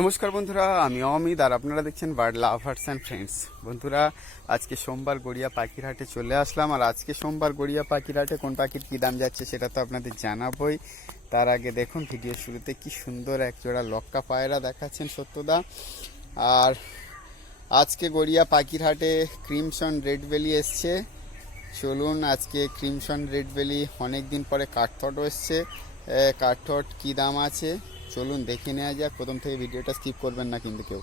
নমস্কার বন্ধুরা, আমি অমিত আর আপনারা দেখছেন বার্ড লাভার্স অ্যান্ড ফ্রেন্ডস বন্ধুরা, আজকে সোমবার গড়িয়া পাখির হাটে চলে আসলাম আর আজকে সোমবার গড়িয়া পাখির হাটে কোন পাখির কী দাম যাচ্ছে সেটা তো আপনাদের জানাবই। তার আগে দেখুন, ভিডিও শুরুতে কি সুন্দর এক জোড়া লক্কা পায়রা দেখাচ্ছেন সত্যদা। আর আজকে গড়িয়া পাখির হাটে ক্রিমসন রেড ভ্যালি এসছে। চলুন, আজকে ক্রিমসন রেড ভ্যালি অনেক দিন পরে কাঠথট এসছে। কাঠথট কী দাম আছে? চলুন দেখে নেওয়া যাক, প্রথম থেকে ভিডিওটা স্কিপ করবেন না কিন্তু কেউ।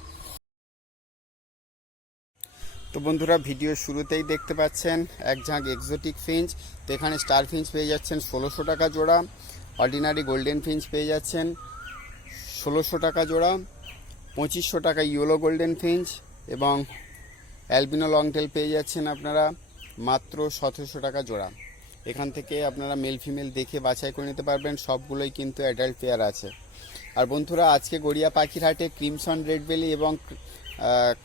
তো বন্ধুরা, ভিডিও শুরুতেই দেখতে পাচ্ছেন, এক ঝাঁক এক্সোটিক ফিঞ্চ তো এখানে স্টার ফিঞ্চ পেয়ে যাচ্ছেন ষোলোশো টাকা জোড়া অর্ডিনারি গোল্ডেন ফিঞ্চ পেয়ে যাচ্ছেন ষোলোশো টাকা জোড়া, পঁচিশশো টাকা ইয়েলো গোল্ডেন ফিঞ্চ এবং অ্যালবিনো লংটেল পেয়ে যাচ্ছেন আপনারা মাত্র সতেরোশো টাকা জোড়া। এখান থেকে আপনারা মেল ফিমেল দেখে বাছাই করে নিতে পারবেন, সবগুলোই কিন্তু অ্যাডাল্ট পেয়ার আছে। আর বন্ধুরা, আজকে গড়িয়া পাখির হাটে ক্রিমসন, রেড বেলি এবং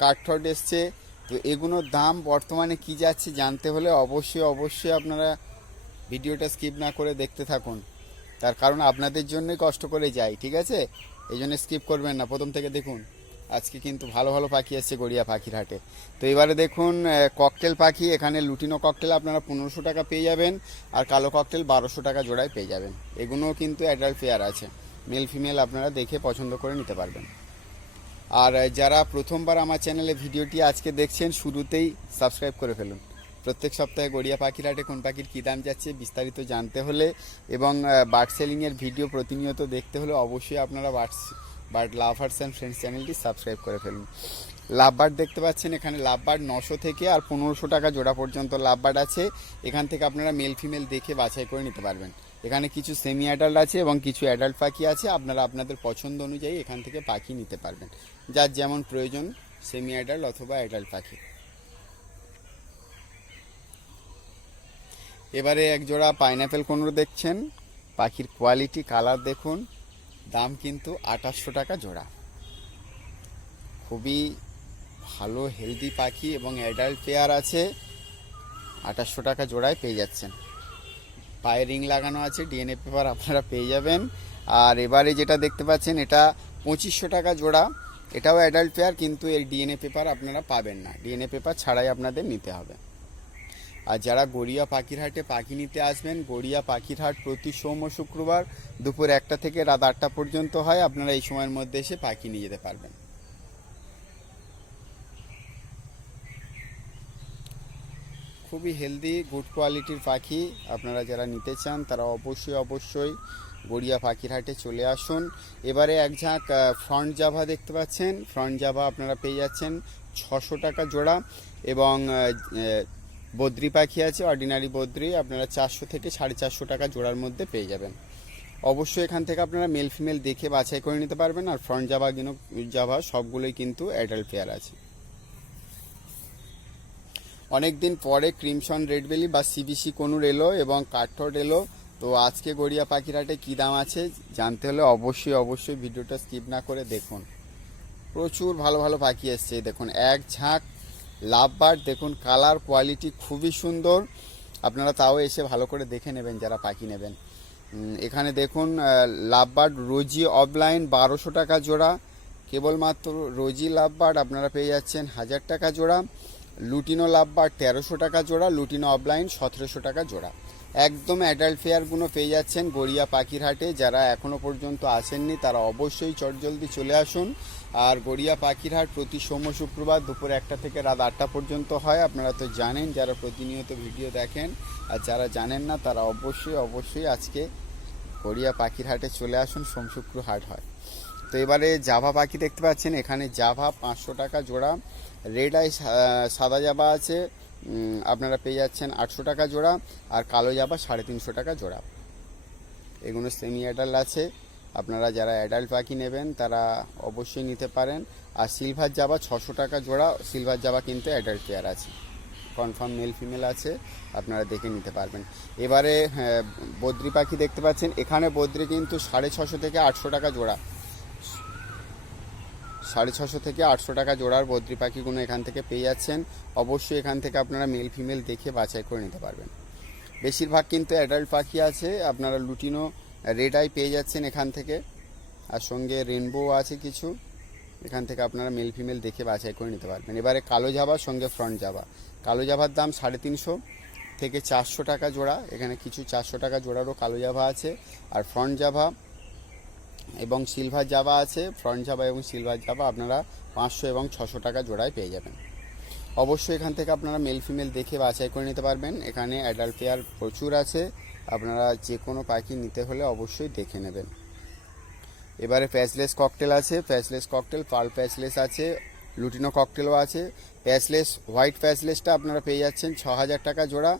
কাঠঠট এসছে। তো এগুলোর দাম বর্তমানে কি যাচ্ছে জানতে হলে অবশ্যই অবশ্যই আপনারা ভিডিওটা স্কিপ না করে দেখতে থাকুন। তার কারণ আপনাদের জন্যই কষ্ট করে যাই, ঠিক আছে? এই জন্য স্কিপ করবেন না, প্রথম থেকে দেখুন। আজকে কিন্তু ভালো ভালো পাখি আসছে গড়িয়া পাখির হাটে তো এবারে দেখুন ককটেল পাখি, এখানে লুটিনো ককটেল আপনারা পনেরোশো টাকা পেয়ে যাবেন আর কালো ককটেল বারোশো টাকা জোড়ায় পেয়ে যাবেন। এগুলোও কিন্তু অ্যাডাল্ট ফেয়ার আছে। মেল ফিমেল আপনারা দেখে পছন্দ করে নিতে পারবেন। আর যারা প্রথমবার আমার চ্যানেলে ভিডিওটি আজকে দেখছেন, শুরুতেই সাবস্ক্রাইব করে ফেলুন। প্রত্যেক সপ্তাহে গড়িয়া পাখির হাটে কোন পাখির কী দাম যাচ্ছে বিস্তারিত জানতে হলে এবং বার্ড সেলিংয়ের ভিডিও প্রতিনিয়ত দেখতে হলে অবশ্যই আপনারা birds bird lovers and friends চ্যানেলটি সাবস্ক্রাইব করে ফেলুন। লাভবার্ড দেখতে পাচ্ছেন, এখানে লাভবার্ড নশো থেকে আর পনেরোশো টাকা জোড়া পর্যন্ত লাভবার্ড আছে। এখান থেকে আপনারা মেল ফিমেল দেখে বাছাই করে নিতে পারবেন। এখানে কিছু সেমি অ্যাডাল্ট আছে এবং কিছু অ্যাডাল্ট পাখি আছে। আপনারা আপনাদের পছন্দ অনুযায়ী এখান থেকে পাখি নিতে পারবেন। যার যেমন প্রয়োজন সেমি অ্যাডাল্ট অথবা অ্যাডাল্ট পাখি। এবারে এক জোড়া পাইনাপেল কোনোর দেখছেন। পাখির কোয়ালিটি কালার দেখুন। দাম কিন্তু আঠাশশো টাকা জোড়া। খুবই ভালো হেলদি পাখি এবং অ্যাডাল্ট পেয়ার আছে। আঠাশশো টাকা জোড়ায় পেয়ে যাচ্ছেন। পায়ে রিং লাগানো আছে ডিএনএ পেপার আপনারা পেয়ে যাবেন। আর এবারে যেটা দেখতে পাচ্ছেন, এটা পঁচিশশো টাকা জোড়া। এটাও অ্যাডাল্ট পেয়ার কিন্তু এর ডিএনএ পেপার আপনারা পাবেন না। ডিএনএ পেপার ছাড়াই আপনাদের নিতে হবে। আর যারা গড়িয়া পাখির হাটে পাখি নিতে আসবেন, গড়িয়া পাখির হাট প্রতি সোম ও শুক্রবার দুপুর একটা থেকে রাত আটটা পর্যন্ত হয়। আপনারা এই সময়ের মধ্যে এসে পাখি নিয়ে যেতে পারবেন। খুবই হেলদি গুড কোয়ালিটির পাখি আপনারা যারা নিতে চান, তারা অবশ্যই অবশ্যই গড়িয়া পাখির হাটে চলে আসুন। এবারে এক ঝাঁক ফ্রন্ট জাভা দেখতে পাচ্ছেন। ফ্রন্ট জাভা আপনারা পেয়ে যাচ্ছেন ছশো টাকা জোড়া এবং বদ্রি পাখি আছে অর্ডিনারি বদ্রি, আপনারা চারশো থেকে সাড়ে চারশো টাকা জোড়ার মধ্যে পেয়ে যাবেন। অবশ্যই এখান থেকে আপনারা মেল ফিমেল দেখে বাছাই করে নিতে পারবেন আর ফ্রন্ট জাভা জাভা সবগুলোই কিন্তু অ্যাডাল্ট পেয়ার আছে। অনেকদিন পরে ক্রিমসন রেড বেলি বা সিবিসি কনুর এলো এবং কাঠঠট এলো তো আজকে গড়িয়া পাখির হাটে কী দাম আছে জানতে হলে অবশ্যই অবশ্যই ভিডিওটা স্কিপ না করে দেখুন। প্রচুর ভালো ভালো পাখি এসছে দেখুন, এক ঝাঁক লাভবার্ড দেখুন, কালার, কোয়ালিটি খুবই সুন্দর। আপনারা তাও এসে ভালো করে দেখে নেবেন, যারা পাখি নেবেন। এখানে দেখুন লাভবার্ড রোজি অফলাইন বারোশো টাকা জোড়া। কেবলমাত্র রোজি লাভবার্ড আপনারা পেয়ে যাচ্ছেন হাজার টাকা জোড়া। লুটিনো লাভবার্ড তেরোশো টাকা জোড়া, লুটিনো অফলাইন সতেরোশো টাকা জোড়া। একদম অ্যাডাল্ট ফেয়ারগুলো পেয়ে যাচ্ছেন গড়িয়া পাখিরহাটে। যারা এখনও পর্যন্ত আসেননি, তারা অবশ্যই চটজলদি চলে আসুন। আর গড়িয়া পাখিরহাট প্রতি সোম শুক্রবার দুপুর একটা থেকে রাত আটটা পর্যন্ত হয়। আপনারা তো জানেন, যারা প্রতিনিয়ত ভিডিও দেখেন আর যারা জানেন না, তারা অবশ্যই অবশ্যই আজকে গড়িয়া পাখিরহাটে চলে আসুন, সোম শুক্র হাট হয়। তো এবারে জাভা পাখি দেখতে পাচ্ছেন, এখানে জাভা পাঁচশো টাকা জোড়া। রেড আই সাদা জাভা আছে আপনারা পেয়ে যাচ্ছেন আটশো টাকা জোড়া আর কালো জাভা সাড়ে তিনশো টাকা জোড়া। এগুলো সেমি অ্যাডাল্ট আছে আপনারা যারা অ্যাডাল্ট পাখি নেবেন তারা অবশ্যই নিতে পারেন। আর সিলভার জাভা ছশো টাকা জোড়া সিলভার জাভা কিন্তু অ্যাডাল্ট পেয়ার আছে। কনফার্ম মেল ফিমেল আছে আপনারা দেখে নিতে পারবেন। এবারে হ্যাঁ, বদ্রি পাখি দেখতে পাচ্ছেন এখানে বদ্রি কিন্তু সাড়ে ছশো থেকে আটশো টাকা জোড়া। সাড়ে ছশো থেকে আটশো টাকা জোড়ার বদ্রি পাখিগুলো এখান থেকে পেয়ে যাচ্ছেন। অবশ্যই এখান থেকে আপনারা মেল ফিমেল দেখে বাছাই করে নিতে পারবেন। বেশিরভাগ কিন্তু অ্যাডাল্ট পাখি আছে, আপনারা লুটিনো রেড আই পেয়ে যাচ্ছেন এখান থেকে। আর সঙ্গে রেনবো আছে কিছু, এখান থেকে আপনারা মেল ফিমেল দেখে বাছাই করে নিতে পারবেন। এবারে কালো জাভার সঙ্গে ফ্রন্ট জাভা কালো জাভার দাম সাড়ে তিনশো থেকে চারশো টাকা জোড়া, এখানে কিছু চারশো টাকা জোড়ারও কালো জাভা আছে। আর ফ্রন্ট জাভা এবং সিলভার জাবা আছে ফ্রন্ট জাবা এবং সিলভার জাবা আপনারা পাঁচশো এবং ছশো টাকা জোড়ায় পেয়ে যাবেন। অবশ্যই এখান থেকে আপনারা মেল ফিমেল দেখে বাছাই করে নিতে পারবেন। এখানে অ্যাডাল্ট পেয়ার প্রচুর আছে, আপনারা যে কোনো পাখি নিতে হলে অবশ্যই দেখে নেবেন। এবারে প্যাচলেস ককটেল আছে প্যাচলেস ককটেল পাল প্যাচলেস আছে লুটিনো ককটেলও আছে। প্যাচলেস, হোয়াইট প্যাচলেসটা আপনারা পেয়ে যাচ্ছেন ছ হাজার টাকা জোড়া।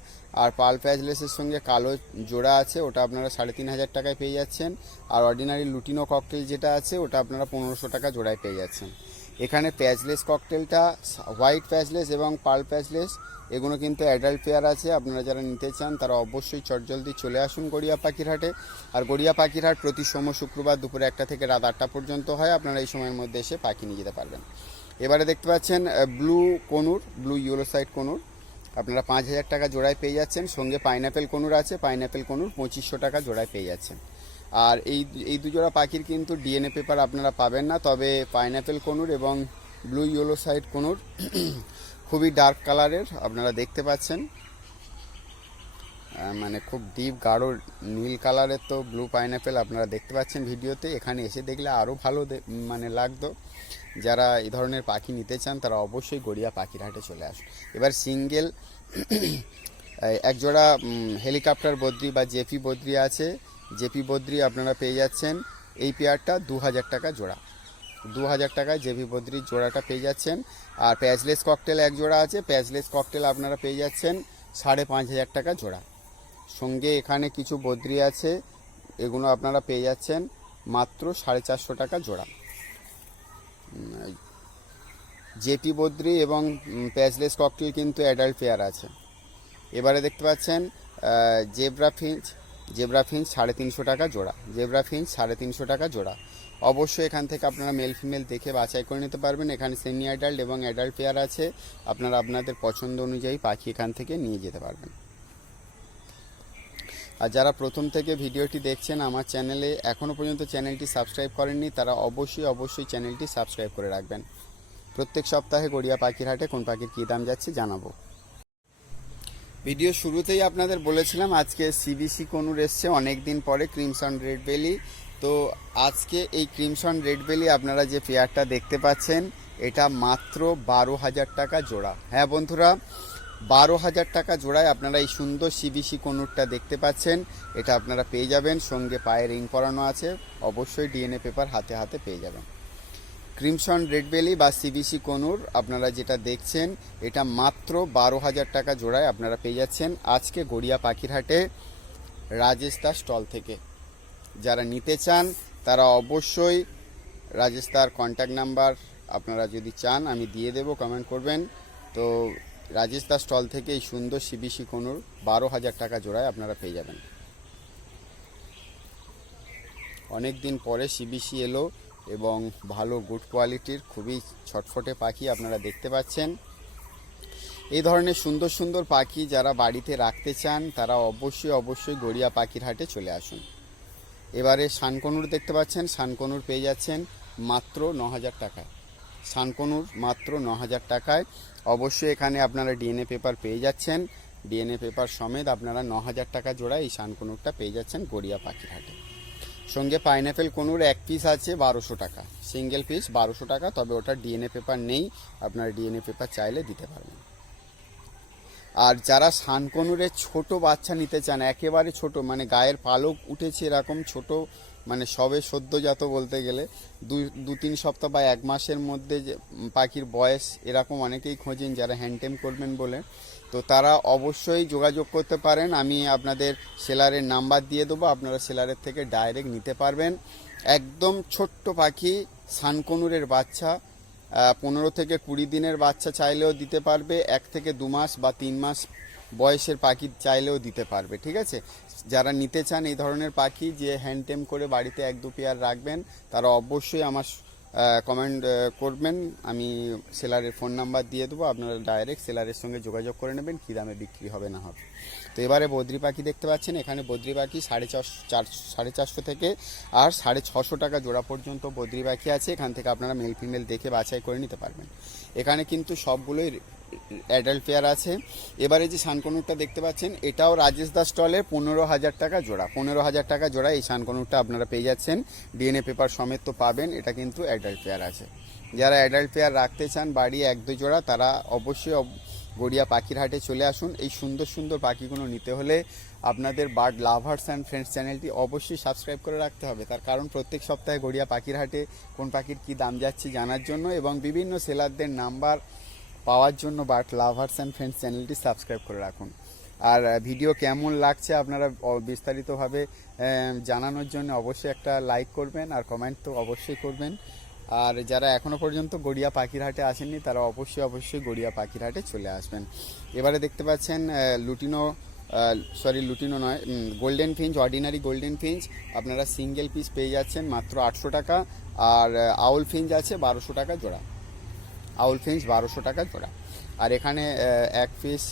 আর পাল প্যাচলেসের সঙ্গে কালো জোড়া আছে, ওটা আপনারা সাড়ে তিন হাজার টাকায় পেয়ে যাচ্ছেন। আর অর্ডিনারি লুটিনো ককটেল যেটা আছে, ওটা আপনারা পনেরোশো টাকা জোড়ায় পেয়ে যাচ্ছেন। এখানে প্যাচলেস ককটেলটা, হোয়াইট প্যাচলেস এবং পাল প্যাচলেস, এগুলো কিন্তু অ্যাডাল্ট পেয়ার আছে। আপনারা যারা নিতে চান, তারা অবশ্যই চটজলদি চলে আসুন গড়িয়া পাখির হাটে আর গড়িয়া পাখিরহাট প্রতি সোম, শুক্রবার দুপুরে একটা থেকে রাত আটটা পর্যন্ত হয়। আপনারা এই সময়ের মধ্যে এসে পাখি নিয়ে যেতে পারবেন। এবারে দেখতে পাচ্ছেন blue conure blue yellow side conure. আপনারা পাঁচ হাজার টাকা জোড়ায় পেয়ে যাচ্ছেন। সঙ্গে পাইনাপেল কনুর আছে। পাইনাপেল কনুর পঁচিশশো টাকা জোড়ায় পেয়ে যাচ্ছেন। আর এই এই দুজোড়া পাখির কিন্তু ডিএনএ পেপার আপনারা পাবেন না, তবে পাইনাপেল কনুর এবং ব্লু ইয়েলো সাইড কনুর খুবই ডার্ক কালারের আপনারা দেখতে পাচ্ছেন। মানে খুব ডিপ গাঢ়, নীল কালারের তো ব্লু পাইনাপেল আপনারা দেখতে পাচ্ছেন ভিডিওতে। এখানে এসে দেখলে আরও ভালো মানে লাগতো। যারা এই ধরনের পাখি নিতে চান, তারা অবশ্যই গড়িয়া পাখির হাটে চলে আসুন। এবার সিঙ্গেল একজোড়া হেলিকপ্টার বদ্রি বা জেপি বদ্রি আছে। জেপি বদ্রি আপনারা পেয়ে যাচ্ছেন, এই পেয়ারটা দু হাজার টাকা জোড়া। দু হাজার টাকায় জেপি বদ্রির জোড়াটা পেয়ে যাচ্ছেন। আর প্যাচলেস ককটেল এক জোড়া আছে, প্যাচলেস ককটেল আপনারা পেয়ে যাচ্ছেন সাড়ে পাঁচ হাজার টাকা জোড়া। সঙ্গে এখানে কিছু বদ্রি আছে, এগুলো আপনারা পেয়ে যাচ্ছেন মাত্র সাড়ে চারশো টাকা জোড়া। জেপি বদ্রি এবং প্যাচলেস ককটেল কিন্তু অ্যাডাল্ট পেয়ার আছে। এবারে দেখতে পাচ্ছেন জেব্রা ফিঞ্চ জেব্রা ফিঞ্চ সাড়ে তিনশো টাকা জোড়া, জেব্রা ফিঞ্চ সাড়ে তিনশো টাকা জোড়া। অবশ্যই এখান থেকে আপনারা মেল ফিমেল দেখে বাছাই করে নিতে পারবেন। এখানে সেমি অ্যাডাল্ট এবং অ্যাডাল্ট পেয়ার আছে। আপনারা আপনাদের পছন্দ অনুযায়ী পাখি এখান থেকে নিয়ে যেতে পারবেন। আর যারা প্রথম থেকে ভিডিওটি দেখছেন আমার চ্যানেলে এখনও পর্যন্ত চ্যানেলটি সাবস্ক্রাইব করেননি, তারা অবশ্যই অবশ্যই চ্যানেলটি সাবস্ক্রাইব করে রাখবেন। প্রত্যেক সপ্তাহে গড়িয়া পাখির হাটে কোন পাখির কী দাম যাচ্ছে জানাব। ভিডিও শুরুতেই আপনাদের বলেছিলাম, আজকে সিবিসি কনুর এসছে অনেক দিন পরে ক্রিমসন রেড বেলি তো আজকে এই ক্রিমসন রেড বেলি আপনারা যে পেয়ারটা দেখতে পাচ্ছেন, এটা মাত্র বারো হাজার টাকা জোড়া। হ্যাঁ বন্ধুরা বারো হাজার টাকা জোড়ায় আপনারা এই সুন্দর সিবিসি কনুরটা দেখতে পাচ্ছেন। এটা আপনারা পেয়ে যাবেন, সঙ্গে পায়ে রিং পরানো আছে। অবশ্যই ডিএনএ পেপার হাতে হাতে পেয়ে যাবেন। ক্রিমসন রেড বেলি বা সিবিসি কনুর আপনারা যেটা দেখছেন, এটা মাত্র বারো হাজার টাকা জোড়ায় আপনারা পেয়ে যাচ্ছেন। আজকে গড়িয়া পাখির হাটে রাজেশ দাস স্টল থেকে। যারা নিতে চান, তারা অবশ্যই রাজেশ দার কন্ট্যাক্ট নাম্বার আপনারা যদি চান, আমি দিয়ে দেবো, কমেন্ট করবেন। তো রাজেশ স্টল থেকে এই সুন্দর সিবিসি কনুর বারো হাজার টাকা জোড়ায় আপনারা পেয়ে যাবেন। অনেক দিন পরে সিবিসি এলো এবং ভালো গুড কোয়ালিটির খুবই ছটফটে পাখি আপনারা দেখতে পাচ্ছেন। এই ধরনের সুন্দর সুন্দর পাখি যারা বাড়িতে রাখতে চান, তারা অবশ্যই অবশ্যই গড়িয়া পাখির হাটে চলে আসুন। এবারে শানকনুর দেখতে পাচ্ছেন শানকনুর পেয়ে যাচ্ছেন মাত্র ন হাজার টাকায়। শানকনুর মাত্র ন হাজার টাকায়। অবশ্যই এখানে আপনারা ডিএনএ পেপার পেয়ে যাচ্ছেন। ডিএনএ পেপার সমেত আপনারা ন হাজার টাকা জোড়ায় এই শানকনুরটা পেয়ে যাচ্ছেন গড়িয়া পাখির হাটে সঙ্গে পাইনাপেল কনুর এক পিস আছে বারোশো টাকা। সিঙ্গেল পিস বারোশো টাকা, তবে ওটা ডিএনএ পেপার নেই। আপনারা ডিএনএ পেপার চাইলে দিতে পারবেন। আর যারা শানকনুরের ছোট বাচ্চা নিতে চান, একেবারে ছোট মানে গায়ের পালক উঠেছে এরকম ছোট মানে সবে সদ্যজাত বলতে গেলে দু তিন সপ্তাহ বা এক মাসের মধ্যে যে পাখির বয়স এরকম অনেকেই খোঁজেন যারা হ্যান্ডটেম করবেন বলে। তো তারা অবশ্যই যোগাযোগ করতে পারেন। আমি আপনাদের সেলারের নাম্বার দিয়ে দেবো। আপনারা সেলারের থেকে ডাইরেক্ট নিতে পারবেন। একদম ছোট্ট পাখি, সানকনুরের বাচ্চা পনেরো থেকে কুড়ি দিনের বাচ্চা চাইলেও দিতে পারবে। এক থেকে দু মাস বা তিন মাস বয়সের পাখি চাইলেও দিতে পারবে, ঠিক আছে? যারা নিতে চান এই ধরনের পাখি, যে হ্যান্ডটেম করে বাড়িতে এক দু পেয়ার রাখবেন, তারা অবশ্যই আমার কমেন্ট করবেন। আমি সেলারের ফোন নাম্বার দিয়ে দেবো, আপনারা ডাইরেক্ট সেলারের সঙ্গে যোগাযোগ করে নেবেন, কী দামে বিক্রি হবে না হবে। তো এবারে বদ্রি পাখি দেখতে পাচ্ছেন, এখানে বদ্রি পাখি সাড়ে চার, সাড়ে চারশো থেকে আর সাড়ে ছশো টাকা জোড়া পর্যন্ত বদ্রি পাখি আছে, এখান থেকে আপনারা মেল ফিমেল দেখে বাছাই করে নিতে পারবেন। এখানে কিন্তু সবগুলোই অ্যাডাল্ট পেয়ার আছে। এবারে যে শানকনুরটা দেখতে পাচ্ছেন, এটাও রাজেশ দাস স্টলের পনেরো হাজার টাকা জোড়া। পনেরো হাজার টাকা জোড়া এই শানকনুরটা আপনারা পেয়ে যাচ্ছেন। ডিএনএ পেপার সমেত তো পাবেন, এটা কিন্তু অ্যাডাল্ট পেয়ার আছে। যারা অ্যাডাল্ট পেয়ার রাখতে চান বাড়ি এক দুই জোড়া, তারা অবশ্যই অব- গড়িয়া পাখির হাটে চলে আসুন। এই সুন্দর সুন্দর পাখিগুলো নিতে হলে আপনাদের বার্ড লাভার্স অ্যান্ড ফ্রেন্ডস চ্যানেলটি অবশ্যই সাবস্ক্রাইব করে রাখতে হবে। তার কারণ প্রত্যেক সপ্তাহে গড়িয়া পাখির হাটে কোন পাখির কী দাম যাচ্ছে জানার জন্য এবং বিভিন্ন সেলারদের নাম্বার পাওয়ার জন্য বাট লাভার্স অ্যান্ড ফ্রেন্ডস চ্যানেলটি সাবস্ক্রাইব করে রাখুন। আর ভিডিও কেমন লাগছে আপনারা বিস্তারিতভাবে জানানোর জন্য অবশ্যই একটা লাইক করবেন আর কমেন্ট তো অবশ্যই করবেন। আর যারা এখনও পর্যন্ত গড়িয়া পাখির হাটে আসেননি, তারা অবশ্যই অবশ্যই গড়িয়া পাখির হাটে চলে আসবেন। এবারে দেখতে পাচ্ছেন লুটিনো সরি লুটিনো নয় golden finch ordinary golden finch আপনারা সিঙ্গেল পিস পেয়ে যাচ্ছেন মাত্র আটশো টাকা। আর আউল ফিঞ্চ আছে বারোশো টাকা জোড়া। আউল ফিঞ্চ বারোশো টাকা জোড়া। আর এখানে এক পিস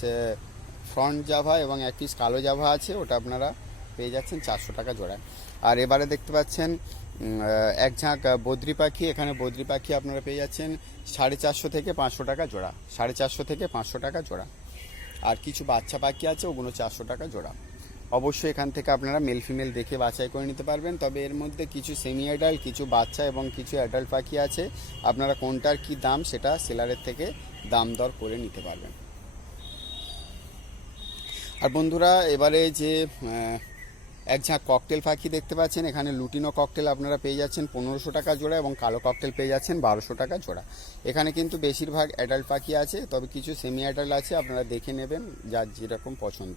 ফ্রন্ট জাভা এবং এক পিস কালো জাভা আছে, ওটা আপনারা পেয়ে যাচ্ছেন চারশো টাকা জোড়া আর এবারে দেখতে পাচ্ছেন এক ঝাঁক বদ্রি পাখি, এখানে বদ্রি পাখি আপনারা পেয়ে যাচ্ছেন সাড়ে চারশো থেকে পাঁচশো টাকা জোড়া, সাড়ে চারশো থেকে পাঁচশো টাকা জোড়া। আর কিছু বাচ্চা পাখি আছে, ওগুলো চারশো টাকা জোড়া। অবশ্যই এখান থেকে আপনারা মেল ফিমেল দেখে বাছাই করে নিতে পারবেন। তবে এর মধ্যে কিছু সেমি অ্যাডাল্ট কিছু বাচ্চা এবং কিছু অ্যাডাল্ট পাখি আছে। আপনারা কোনটার কি দাম, সেটা সেলারের থেকে দাম দর করে নিতে পারবেন। আর বন্ধুরা, এবারে যে এক ঝাঁক ককটেল পাখি দেখতে পাচ্ছেন। এখানে লুটিনো ককটেল আপনারা পেয়ে যাচ্ছেন পনেরোশো টাকা জোড়া এবং কালো ককটেল পেয়ে যাচ্ছেন বারোশো টাকা জোড়া। এখানে কিন্তু বেশিরভাগ অ্যাডাল্ট পাখি আছে, তবে কিছু সেমি অ্যাডাল্ট আছে, আপনারা দেখে নেবেন যার যেরকম পছন্দ।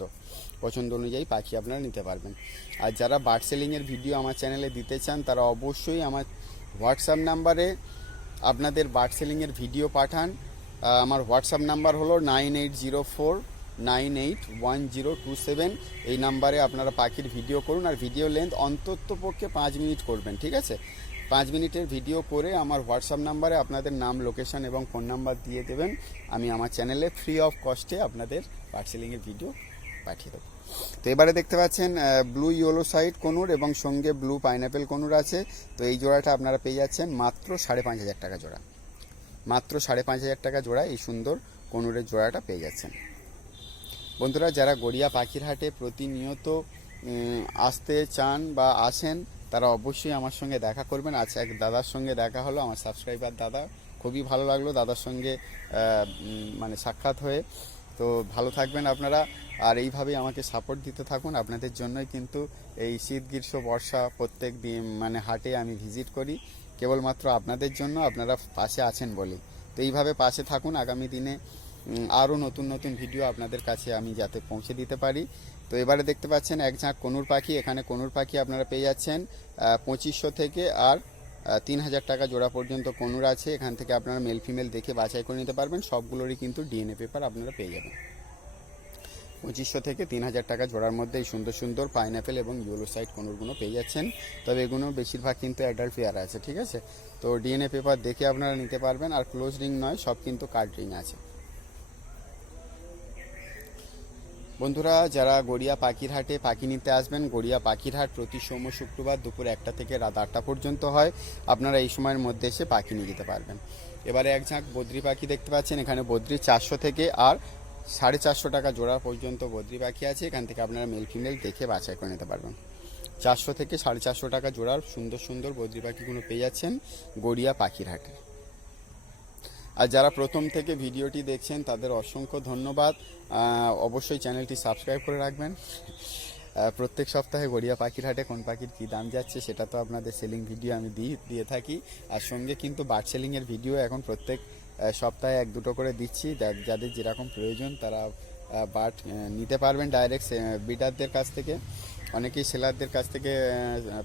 পছন্দ অনুযায়ী পাখি আপনারা নিতে পারবেন। আর যারা বার্ড সেলিংয়ের ভিডিও আমার চ্যানেলে দিতে চান, তারা অবশ্যই আমার হোয়াটসঅ্যাপ নাম্বারে আপনাদের বার্ড সেলিংয়ের ভিডিও পাঠান। আমার হোয়াটসঅ্যাপ নাম্বার হলো nine eight zero four nine eight one zero two seven এই নাম্বারে আপনারা পাখির ভিডিও করুন আর ভিডিও লেন্থ অন্তত পক্ষে পাঁচ মিনিট করবেন, ঠিক আছে? পাঁচ মিনিটের ভিডিও করে আমার হোয়াটসঅ্যাপ নাম্বারে আপনাদের নাম, লোকেশন এবং ফোন নাম্বার দিয়ে দেবেন। আমি আমার চ্যানেলে ফ্রি অফ কস্টে আপনাদের পার্সেলিংয়ের ভিডিও পাঠিয়ে দেবো। তো এবারে দেখতে পাচ্ছেন ব্লু ইয়েলো সাইড কনুর এবং সঙ্গে ব্লু পাইনাপেল কনুর আছে। তো এই জোড়াটা আপনারা পেয়ে যাচ্ছেন মাত্র সাড়ে পাঁচ হাজার টাকা জোড়া। মাত্র সাড়ে পাঁচ হাজার টাকা জোড়া এই সুন্দর কনুরের জোড়াটা পেয়ে যাচ্ছেন। বন্ধুরা, যারা গড়িয়া পাখির হাটে প্রতিনিয়ত আসতে চান বা আসেন, তারা অবশ্যই আমার সঙ্গে দেখা করবেন। আজ এক দাদার সঙ্গে দেখা হলো, আমার সাবস্ক্রাইবার দাদা। খুবই ভালো লাগল দাদার সঙ্গে মানে সাক্ষাৎ হয়ে। তো ভালো থাকবেন আপনারা, আর এইভাবেই আমাকে সাপোর্ট দিতে থাকুন। আপনাদের জন্যই কিন্তু এই শীত, গ্রীষ্ম, বর্ষা প্রত্যেক দিন মানে হাটে আমি ভিজিট করি। কেবলমাত্র আপনাদের জন্য আপনারা পাশে আছেন বলে। তো এইভাবে পাশে থাকুন। আগামী দিনে আরও নতুন নতুন ভিডিও আপনাদের কাছে আমি যাতে পৌঁছে দিতে পারি। তো এবারে দেখতে পাচ্ছেন এক ঝাঁক কনুর পাখি, এখানে কনুর পাখি আপনারা পেয়ে যাচ্ছেন পঁচিশশো থেকে আর তিন হাজার টাকা জোড়া পর্যন্ত কনুর আছে। এখান থেকে আপনারা মেল ফিমেল দেখে বাছাই করে নিতে পারবেন, সবগুলোরই কিন্তু ডিএনএ পেপার আপনারা পেয়ে যাবেন। পঁচিশশো থেকে তিন হাজার টাকা জোড়ার মধ্যে এই সুন্দর সুন্দর পাইনঅ্যাপেল এবং ইয়েলো সাইড কোনোরগুলো পেয়ে যাচ্ছেন। তবে এগুলো বেশিরভাগ কিন্তু অ্যাডাল্ট পেয়ার আছে, ঠিক আছে? তো ডিএনএ পেপার দেখে আপনারা নিতে পারবেন, আর ক্লোজ রিং নয়, সব কিন্তু কার্ড রিং আছে। বন্ধুরা, যারা গড়িয়া পাখির হাটে পাখি নিতে আসবেন, গড়িয়া পাখির হাট প্রতি সোম শুক্রবার দুপুর একটা থেকে রাত আটটা পর্যন্ত হয়। আপনারা এই সময়ের মধ্যে এসে পাখি নিয়ে যেতে পারবেন। এবারে এক ঝাঁক বদ্রি পাখি দেখতে পাচ্ছেন, এখানে বদ্রি চারশো থেকে আর সাড়ে চারশো টাকা জোড়া পর্যন্ত বদ্রি পাখি আছে। এখান থেকে আপনারা মেল ফিমেল দেখে বাছাই করে নিতে পারবেন। চারশো থেকে সাড়ে চারশো টাকা জোড়ার সুন্দর সুন্দর বদ্রি পাখিগুলো পেয়ে যাচ্ছেন গড়িয়া পাখির হাটে আর যারা প্রথম থেকে ভিডিওটি দেখছেন, তাদের অসংখ্য ধন্যবাদ। অবশ্যই চ্যানেলটি সাবস্ক্রাইব করে রাখবেন। প্রত্যেক সপ্তাহে গড়িয়া পাখির হাটে কোন পাখির কী দাম যাচ্ছে, সেটা তো আপনাদের সেলিং ভিডিও আমি দিই দিয়ে থাকি। আর সঙ্গে কিন্তু বার্ড সেলিংয়ের ভিডিও এখন প্রত্যেক সপ্তাহে এক দুটো করে দিচ্ছি। যাদের যেরকম প্রয়োজন, তারা বাট নিতে পারবেন ডাইরেক্ট বিডারদের কাছ থেকে। অনেকেই সেলারদের কাছ থেকে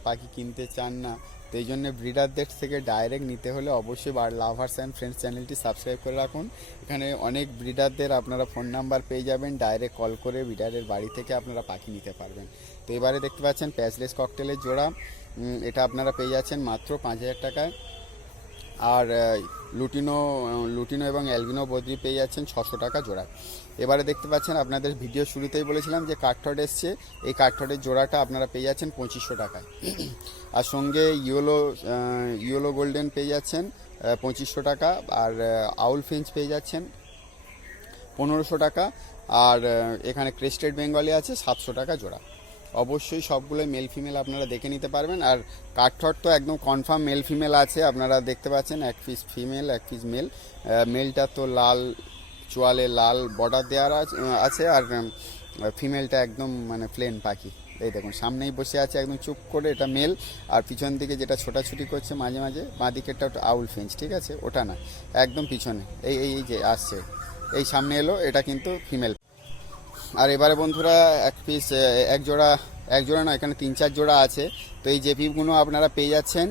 পাখি কিনতে চান না তো এই জন্য ব্রিডারদের থেকে ডাইরেক্ট নিতে হলে অবশ্যই লাভার্স অ্যান্ড ফ্রেন্ডস চ্যানেলটি সাবস্ক্রাইব করে রাখুন। এখানে অনেক ব্রিডারদের আপনারা ফোন নাম্বার পেয়ে যাবেন ডাইরেক্ট কল করে ব্রিডারের বাড়ি থেকে আপনারা পাখি নিতে পারবেন। তো এবারে দেখতে পাচ্ছেন প্যাচলেস ককটেলের জোড়া। এটা আপনারা পেয়ে যাচ্ছেন মাত্র পাঁচ হাজার টাকায়। আর লুটিনো লুটিনো এবং অ্যালবিনো বদ্রি পেয়ে যাচ্ছেন ছশো টাকা জোড়া এবারে দেখতে পাচ্ছেন আপনাদের ভিডিও শুরুতেই বলেছিলাম যে কাঠঠড এসছে। এই কাঠঠডের জোড়াটা আপনারা পেয়ে যাচ্ছেন পঁচিশশো টাকায়। আর সঙ্গে ইয়েলো ইয়েলো গোল্ডেন পেয়ে যাচ্ছেন পঁচিশশো টাকা। আর আউল ফিঞ্চ পেয়ে যাচ্ছেন পনেরোশো টাকা। আর এখানে ক্রেস্টেড বেঙ্গলি আছে, সাতশো টাকা জোড়া। অবশ্যই সবগুলোই মেল ফিমেল আপনারা দেখে নিতে পারবেন। আর কাঠঠট তো একদম কনফার্ম মেল ফিমেল আছে, আপনারা দেখতে পাচ্ছেন এক পিস ফিমেল এক পিস মেল মেলটা তো লাল, চোয়ালে লাল বর্ডার দেওয়ার আছে- আর ফিমেলটা একদম মানে প্লেন পাখি। এই দেখুন, সামনেই বসে আছে একদম চুপ করে, এটা মেল আর পিছন দিকে যেটা ছোটাছুটি করছে মাঝে মাঝে বাঁ দিকেরটা ওটা আউল ফিঞ্চ ঠিক আছে? ওটা না, একদম পিছনে। এই এই যে আসছে, এই সামনে এলো, এটা কিন্তু ফিমেল আর এবারে বন্ধুরা, এক পিস এক জোড়া এক জোড়া না, এখানে তিন চার জোড়া আছে। তো এই জেপিগুলো আপনারা পেয়ে যাচ্ছেন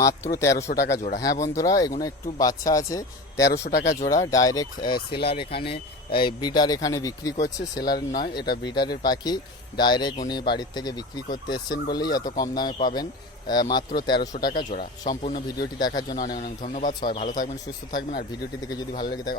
মাত্র তেরোশো টাকা জোড়া। হ্যাঁ বন্ধুরা, এগুলো একটু বাচ্চা আছে, তেরোশো টাকা জোড়া। ডাইরেক্ট সেলার এখানে ব্রিডার এখানে বিক্রি করছে। সেলার নয়, এটা ব্রিডারের পাখি। ডাইরেক্ট উনি বাড়ির থেকে বিক্রি করতে এসছেন বলেই এত কম দামে পাবেন মাত্র তেরোশো টাকা জোড়া। সম্পূর্ণ ভিডিওটি দেখার জন্য অনেক অনেক ধন্যবাদ। সবাই ভালো থাকবেন, সুস্থ থাকবেন। আর ভিডিওটি দেখে যদি ভালো লেগে থাকে